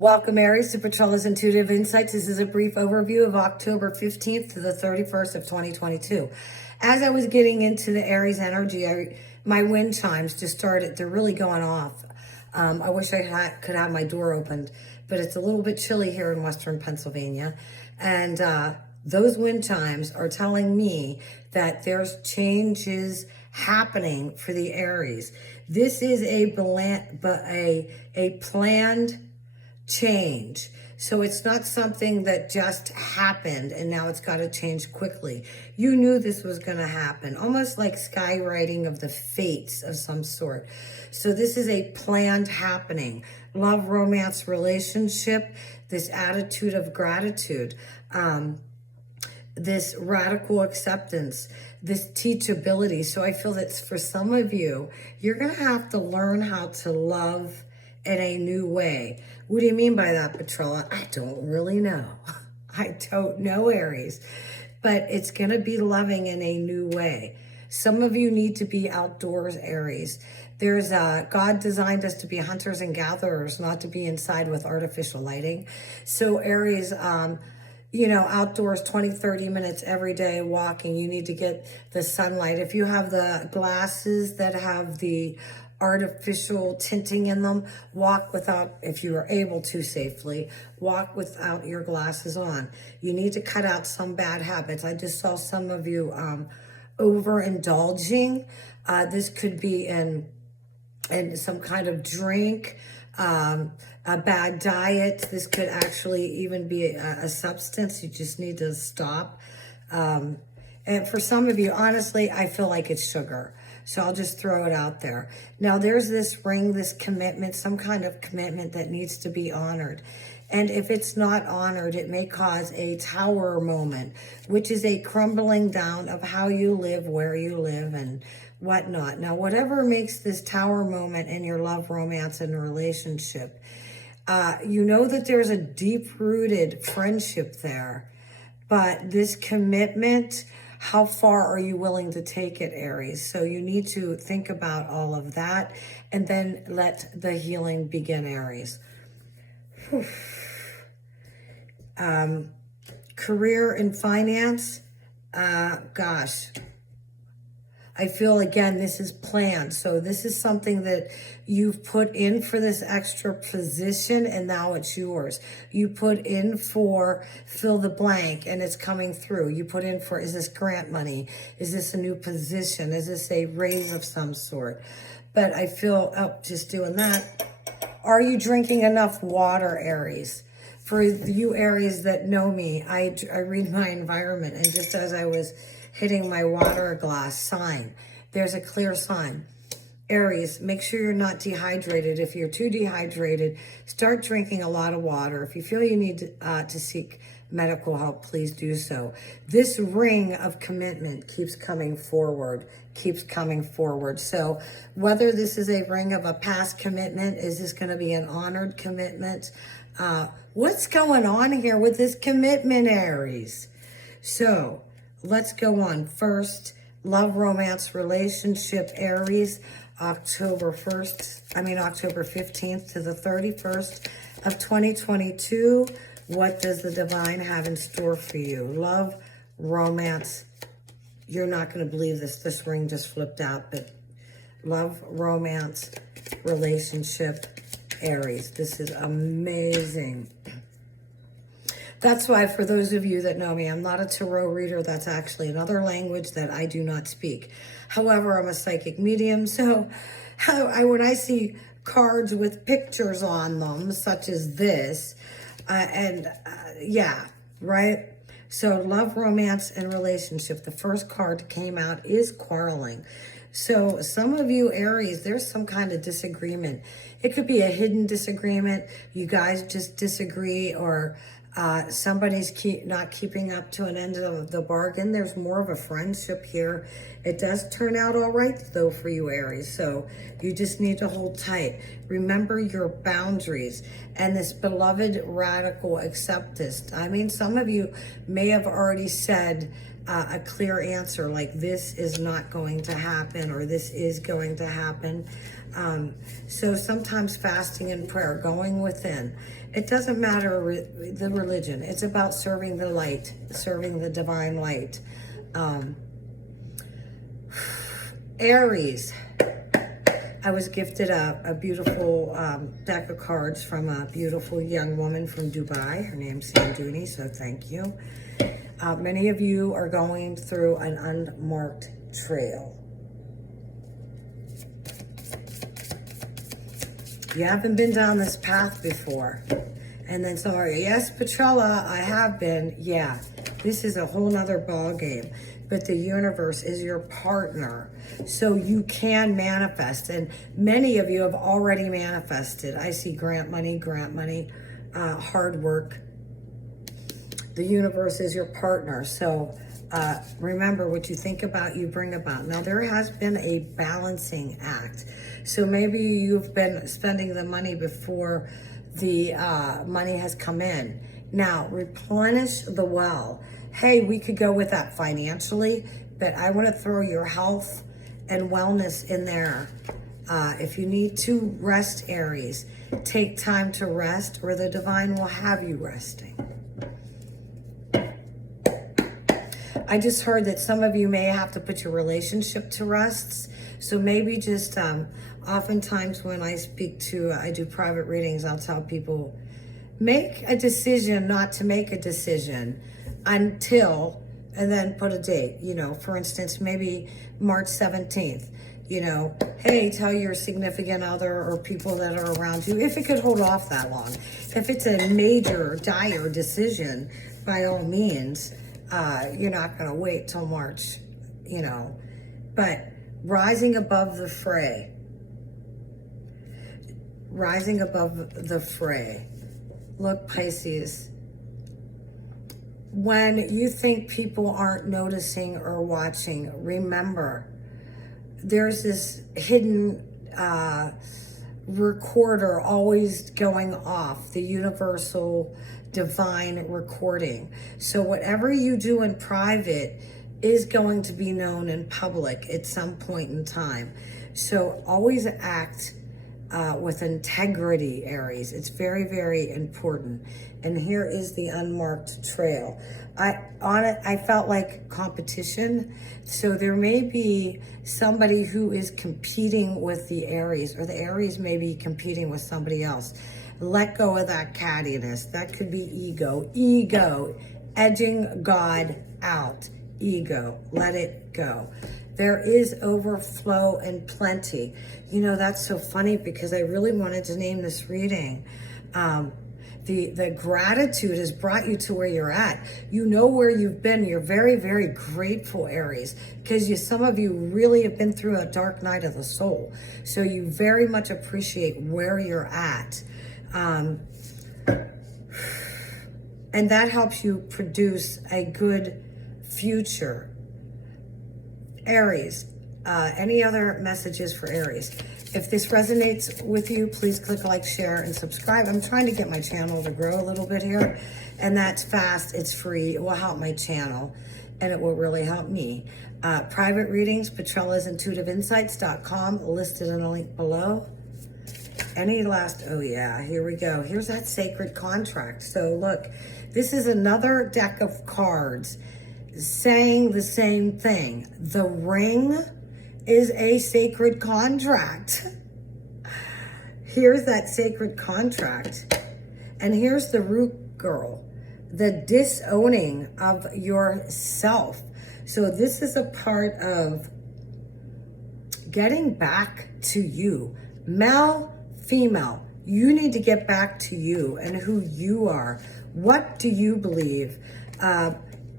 Welcome, Aries, to Petrella's Intuitive Insights. This is a brief overview of October 15th to the 31st of 2022. As I was getting into the Aries energy, my wind chimes just started, they're really going off. I wish I could have my door opened, but it's a little bit chilly here in Western Pennsylvania. And those wind chimes are telling me that there's changes happening for the Aries. This is a planned change. So it's not something that just happened and now it's got to change quickly. You knew this was going to happen, almost like skywriting of the fates of some sort. So this is a planned happening. Love, romance, relationship, this attitude of gratitude, this radical acceptance, this teachability. So I feel that for some of you, you're going to have to learn how to love in a new way. What do you mean by that, Petrella? I don't really know. I don't know, Aries. But it's going to be loving in a new way. Some of you need to be outdoors, Aries. God designed us to be hunters and gatherers, not to be inside with artificial lighting. So Aries, outdoors 20, 30 minutes every day walking. You need to get the sunlight. If you have the glasses that have the artificial tinting in them, walk without, if you are able to safely, walk without your glasses on. You need to cut out some bad habits. I just saw some of you overindulging. This could be in some kind of drink, a bad diet. This could actually even be a substance. You just need to stop. And for some of you, honestly, I feel like it's sugar. So I'll just throw it out there. Now there's this ring, this commitment, some kind of commitment that needs to be honored. And if it's not honored, it may cause a tower moment, which is a crumbling down of how you live, where you live, and whatnot. Now, whatever makes this tower moment in your love, romance, and relationship, you know that there's a deep-rooted friendship there. But this commitment, how far are you willing to take it, Aries? So you need to think about all of that and then let the healing begin, Aries. Career and finance, gosh. I feel, again, this is planned. So this is something that you've put in for this extra position and now it's yours. You put in for fill the blank and it's coming through. You put in for, is this grant money? Is this a new position? Is this a raise of some sort? But I feel, just doing that. Are you drinking enough water, Aries? For you Aries that know me, I read my environment, and just as I was hitting my water glass sign, there's a clear sign. Aries, make sure you're not dehydrated. If you're too dehydrated, start drinking a lot of water. If you feel you need to seek medical help, please do so. This ring of commitment keeps coming forward, So whether this is a ring of a past commitment, is this going to be an honored commitment? What's going on here with this commitment, Aries? So let's go on. First, love, romance, relationship, Aries, October 15th to the 31st of 2022. What does the divine have in store for you? Love, romance. You're not going to believe this. This ring just flipped out, but love, romance, relationship, Aries. This is amazing. That's why, for those of you that know me, I'm not a tarot reader. That's actually another language that I do not speak. However, I'm a psychic medium. So when I see cards with pictures on them, such as this, yeah, right? So love, romance, and relationship. The first card came out is quarreling. So some of you Aries, there's some kind of disagreement. It could be a hidden disagreement. You guys just disagree, or somebody's not keeping up to an end of the bargain. There's more of a friendship here. It does turn out all right, though, for you, Aries. So you just need to hold tight. Remember your boundaries and this beloved radical acceptance. I mean, some of you may have already said a clear answer, like this is not going to happen or this is going to happen. So sometimes fasting and prayer, going within. It doesn't matter the religion. It's about serving the light, serving the divine light. Aries. I was gifted a beautiful deck of cards from a beautiful young woman from Dubai. Her name's Sanduni, so thank you. Many of you are going through an unmarked trail. You haven't been down this path before. And then some are, yes, Petrella, I have been. Yeah, this is a whole nother ball game. But the universe is your partner. So you can manifest. And many of you have already manifested. I see grant money, hard work. The universe is your partner. So remember, what you think about, you bring about. Now, there has been a balancing act. So maybe you've been spending the money before the money has come in. Now, replenish the well. Hey, we could go with that financially, but I want to throw your health and wellness in there. If you need to rest, Aries, take time to rest, or the divine will have you resting. I just heard that some of you may have to put your relationship to rest. So maybe just, oftentimes when I I do private readings, I'll tell people, make a decision not to make a decision until, and then put a date. You know, for instance, maybe March 17th, you know, hey, tell your significant other or people that are around you, if it could hold off that long. If it's a major, dire decision, by all means, you're not going to wait till March, you know. But rising above the fray. Rising above the fray. Look, Pisces, when you think people aren't noticing or watching, remember, there's this hidden recorder always going off, the universal divine recording. So whatever you do in private is going to be known in public at some point in time. So always act with integrity, Aries. It's very, very important. And here is the unmarked trail. I felt like competition. So there may be somebody who is competing with the Aries, or the Aries may be competing with somebody else. Let go of that cattiness. That could be ego. Ego, edging God out. Ego, let it go. There is overflow and plenty. You know, that's so funny because I really wanted to name this reading. The gratitude has brought you to where you're at. You know where you've been. You're very, very grateful, Aries, because some of you really have been through a dark night of the soul. So you very much appreciate where you're at. And that helps you produce a good future. Aries, any other messages for Aries? If this resonates with you, please click like, share, and subscribe. I'm trying to get my channel to grow a little bit here, and that's fast. It's free. It will help my channel, and it will really help me. Private readings, Petrella'sIntuitiveInsights.com, listed in a link below. Any last, oh yeah, here we go. Here's that sacred contract. So look, this is another deck of cards saying the same thing. The ring is a sacred contract. Here's that sacred contract. And here's the root girl, the disowning of yourself. So this is a part of getting back to you. Male, female, you need to get back to you and who you are. What do you believe?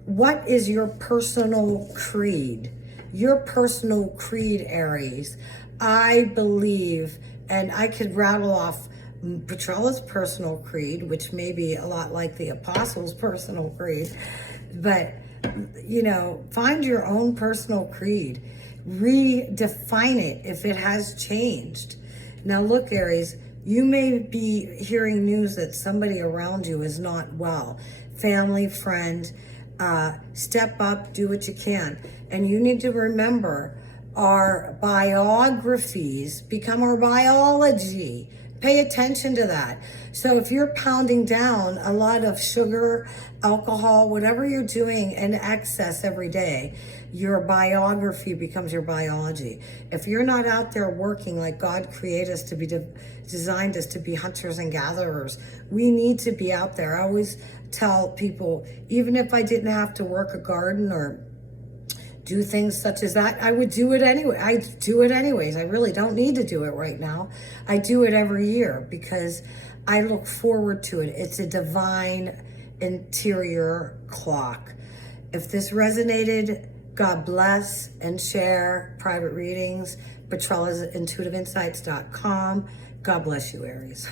What is your personal creed? Your personal creed, Aries. I believe, and I could rattle off Petrella's personal creed, which may be a lot like the Apostles' personal creed, but, you know, find your own personal creed. Redefine it if it has changed. Now look, Aries, you may be hearing news that somebody around you is not well. Family, friend, step up, do what you can. And you need to remember, our biographies become our biology. Pay attention to that. So if you're pounding down a lot of sugar, alcohol, whatever you're doing in excess every day, your biography becomes your biology. If you're not out there working like God created us to be, designed us to be hunters and gatherers, we need to be out there. I always tell people, even if I didn't have to work a garden or do things such as that, I would do it anyway. I do it anyways. I really don't need to do it right now. I do it every year because I look forward to it. It's a divine interior clock. If this resonated, God bless, and share private readings. Petrella'sIntuitiveInsights.com. God bless you, Aries.